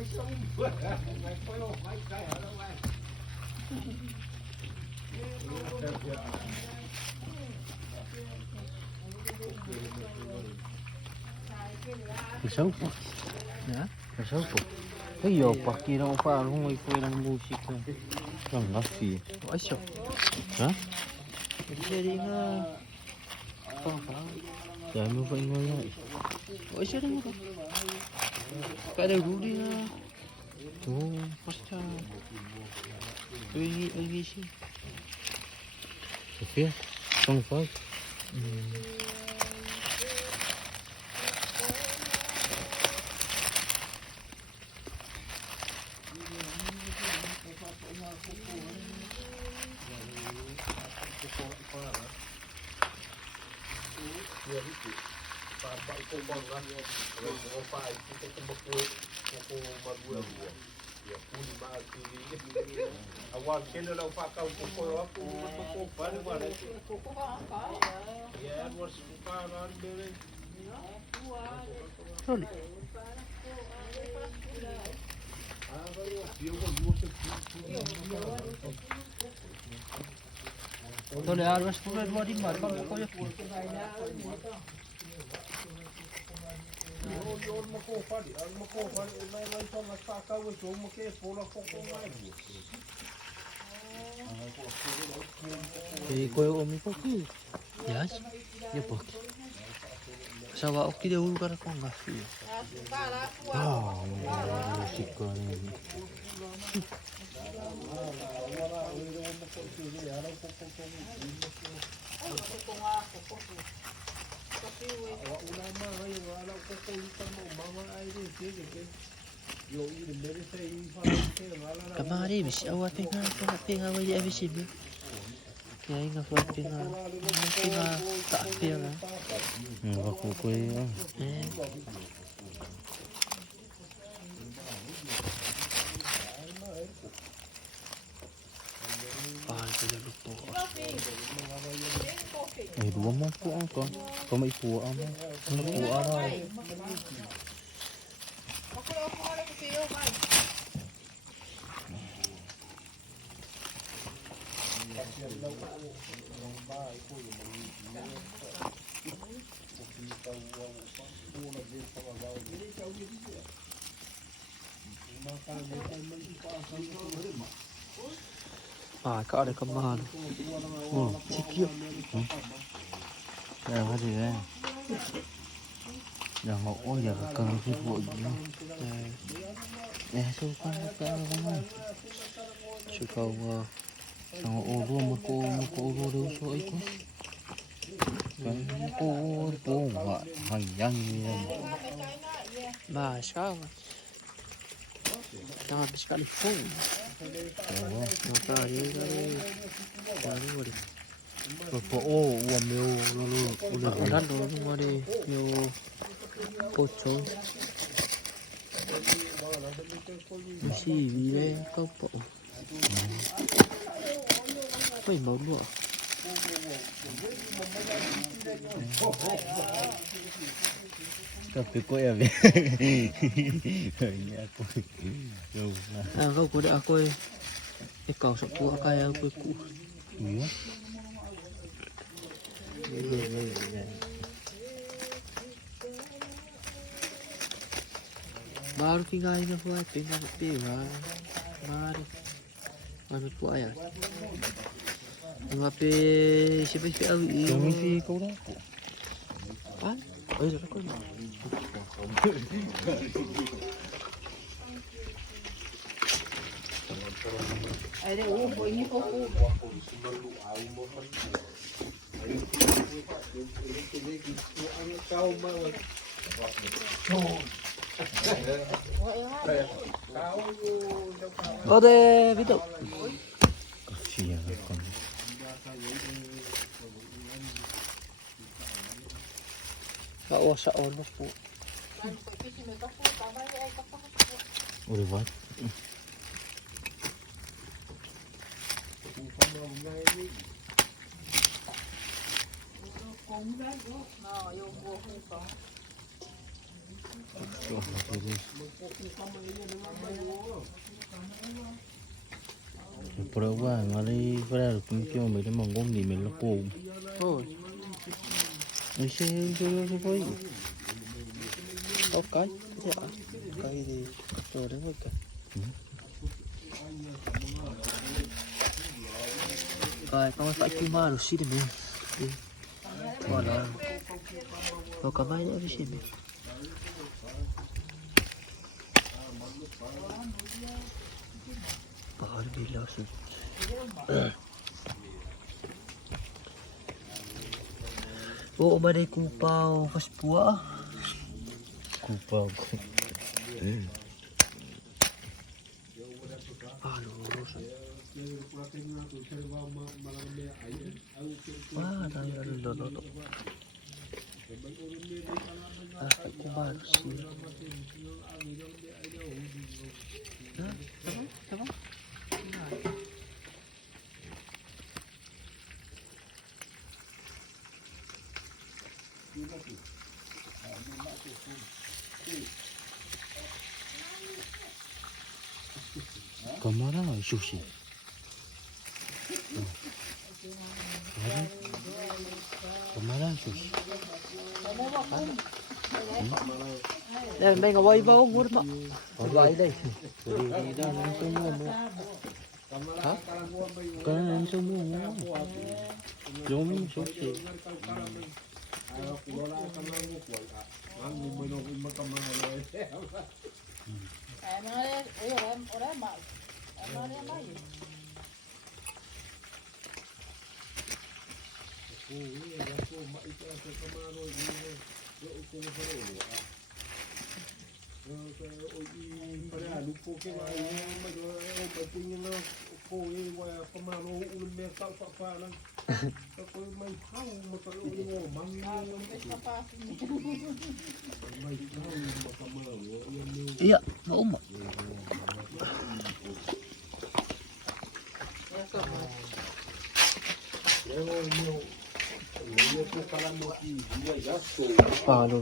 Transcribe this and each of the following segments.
Besok po. Ya? Besok po. Ayo, pakai ng upah mo ipo ng musika. Ang nafi. Ayo. Ha? Jadi nga. Apa? Jangan lupa ingatnya. Ayo dah muka. Kada gudi nga. Tuh, pasti. Lagi sih. Sofia, song fag. Awal kena lah pakai pokok aku pokok pada mana? Ya, was pakai dulu. Sorry. Tole armas pura dua di mar kalau kau ya. Kau omi koki, yes, ya koki. Sawa oki dia ulu karena kau nggak sih. Ah, musik kau ni. Kemarin bisa awak pengen awak di FCB. Kaya nga awak pengen tak pengen. Aku kau dua mau puang kan? Kau mau puang apa? Mau puang apa? À, có đây come on. Chiquillo. Đây cái gì đây? Giờ ngộ ôi giờ cần cái vụ gì nữa. Nè, tôi con con. Chú cầu sang ô luôn một cô đâu số ấy quá. Cái cô mà hành nhanh như bà sao? Jangan sekali pun. Oh, nota ini baru deh. Uang meo lalu udah dulu mari meo poco. Masih bile kau po. Apa yang baru? Tapi kok ya be. Ini aku. Kau kuda aku kau sepuluh kayak aku ku. Iya. Baru tinggal ini buat tinggal tinggal. Baru. Baru buat ya. Ngapain siapa awi? Kami si kau dah. Ah? Oh iya kau. Ada ini kok. Ode, Vito. Kasihan kan. Kau sa ono po. Udah buat. Oh, terus. Perawan, mari pada kumpulan mereka manggung di Melaku. Oh, Saya boleh. okay. Dạ. Cây thì rồi đấy một cái. Rồi, con phải kim ma rồi xí đi mình. Đi. Còn là có cả mấy nữa với xí mình. Bỏ đi lo xí. Oh, mà đây cu bao pas buah. Kupau. Aduh. Wah, ada. Ah, aku baru sih. Hah? Siapa? Kemana sushi? Kemana sushi? Đây mình ngồi quay vô mua mà. Quay đây. Đi đâu langsung mua. Hả? Kan langsung mua. Jom sushi. Em nói đấy, ở đấy mà em nói đấy mà gì? Iya, mau mà. Paano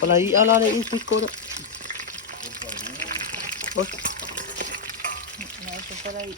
Palagi alala ipit ko na. Nói cho cái đây.